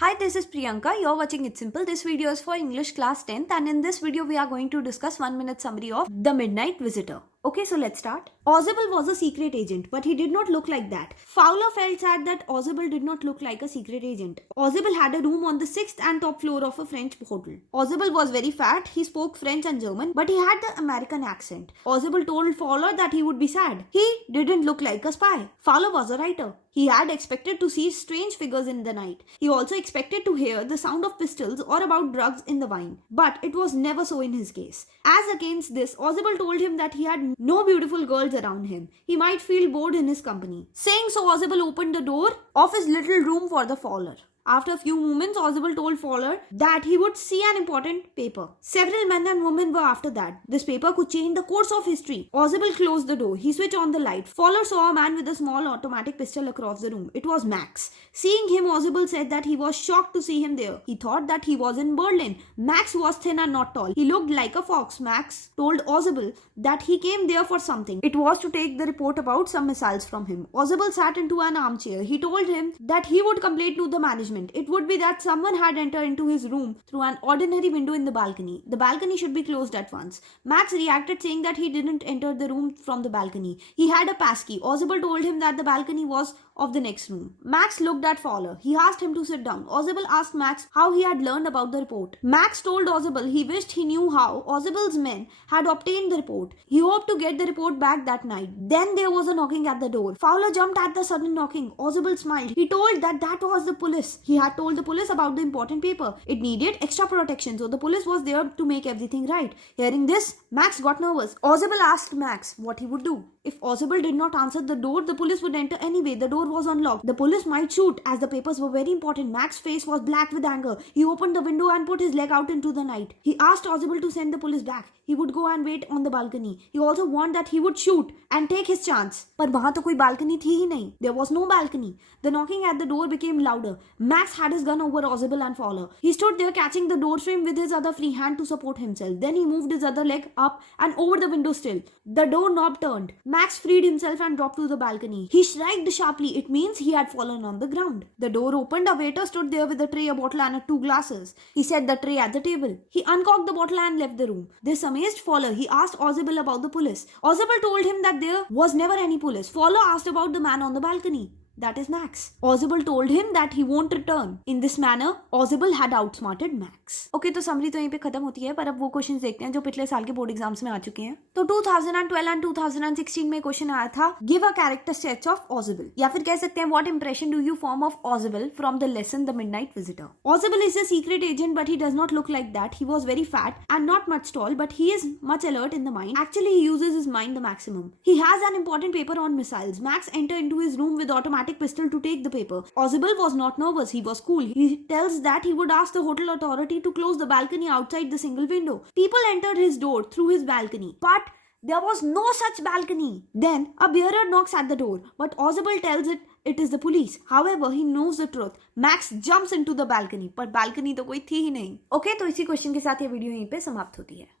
Hi, this is Priyanka. You're watching It's Simple. This video is for English class 10th, and in this video we are going to discuss 1 minute summary of The Midnight Visitor. Okay, so let's start. Ozible was a secret agent, but he did not look like that. Fowler felt sad that Ozible did not look like a secret agent. Ozible had a room on the 6th and top floor of a French hotel. Ozible was very fat, he spoke French and German, but he had the American accent. Ozible told Fowler that he would be sad. He didn't look like a spy. Fowler was a writer. He had expected to see strange figures in the night. He also expected to hear the sound of pistols or about drugs in the wine. But it was never so in his case. As against this, Ozible told him that he had no beautiful girls around him. He might feel bored in his company. Saying so, Ozible opened the door of his little room for the Fowler. After a few moments, Ozible told Fowler that he would see an important paper. Several men and women were after that. This paper could change the course of history. Ozible closed the door. He switched on the light. Fowler saw a man with a small automatic pistol across the room. It was Max. Seeing him, Ozible said that he was shocked to see him there. He thought that he was in Berlin. Max was thin and not tall. He looked like a fox. Max told Ozible that he came there for something. It was to take the report about some missiles from him. Ozible sat into an armchair. He told him that he would complain to the management. It would be that someone had entered into his room through an ordinary window in the balcony. The balcony should be closed at once. Max reacted, saying that he didn't enter the room from the balcony. He had a passkey. Ozible told him that the balcony was of the next room. Max looked at Fowler. He asked him to sit down. Ozible asked Max how he had learned about the report. Max told Ozible he wished he knew how Ozible's men had obtained the report. He hoped to get the report back that night. Then there was a knocking at the door. Fowler jumped at the sudden knocking. Ozible smiled. He told that was the police. He had told the police about the important paper. It needed extra protection, so the police was there to make everything right. Hearing this, Max got nervous. Ozible asked Max what he would do. If Ozible did not answer the door, the police would enter anyway. The door was unlocked. The police might shoot, as the papers were very important. Max's face was black with anger. He opened the window and put his leg out into the night. He asked Ozible to send the police back. He would go and wait on the balcony. He also warned that he would shoot and take his chance. पर वहाँ तो कोई balcony थी ही नहीं. There was no balcony. The knocking at the door became louder. Max had his gun over Ozible and Fowler. He stood there catching the door frame with his other free hand to support himself. Then he moved his other leg up and over the window sill. The door knob turned. Max freed himself and dropped to the balcony. He shrieked sharply. It means he had fallen on the ground. The door opened. A waiter stood there with a tray, a bottle and 2 glasses. He set the tray at the table. He uncorked the bottle and left the room. This amazed Fowler. He asked Ozible about the police. Ozible told him that there was never any police. Fowler asked about the man on the balcony. That is Max. Ozible told him that he won't return. In this manner, Ozible had outsmarted Max. Okay, तो summary तो यहीं पे खत्म होती है, पर अब वो क्वेश्चंस देखते हैं जो पिछले साल के बोर्ड एग्जाम्स में आ चुके हैं. तो 2012 एंड 2016 में क्वेश्चन आया था, give a character sketch of Ozible, या फिर कह सकते हैं what impression do you form of Ozible from the lesson the midnight visitor. Ozible is a secret agent, but he does not look like that. He was very fat and not much tall, but he is much alert in the mind. Actually, he uses his mind the maximum. He has an important paper on missiles. Max entered into his room with automatic pistol to take the paper. Ozible was not nervous. He was cool. He tells that he would ask the hotel authority to close the balcony outside the single window. People entered his door through his balcony, but there was no such balcony. Then a bearer knocks at the door, but Ozible tells it is the police. However, he knows the truth. Max jumps into the balcony, पर balcony तो कोई थी ही नहीं. Okay, तो इसी question के साथ ये वीडियो यहीं पे समाप्त होती है.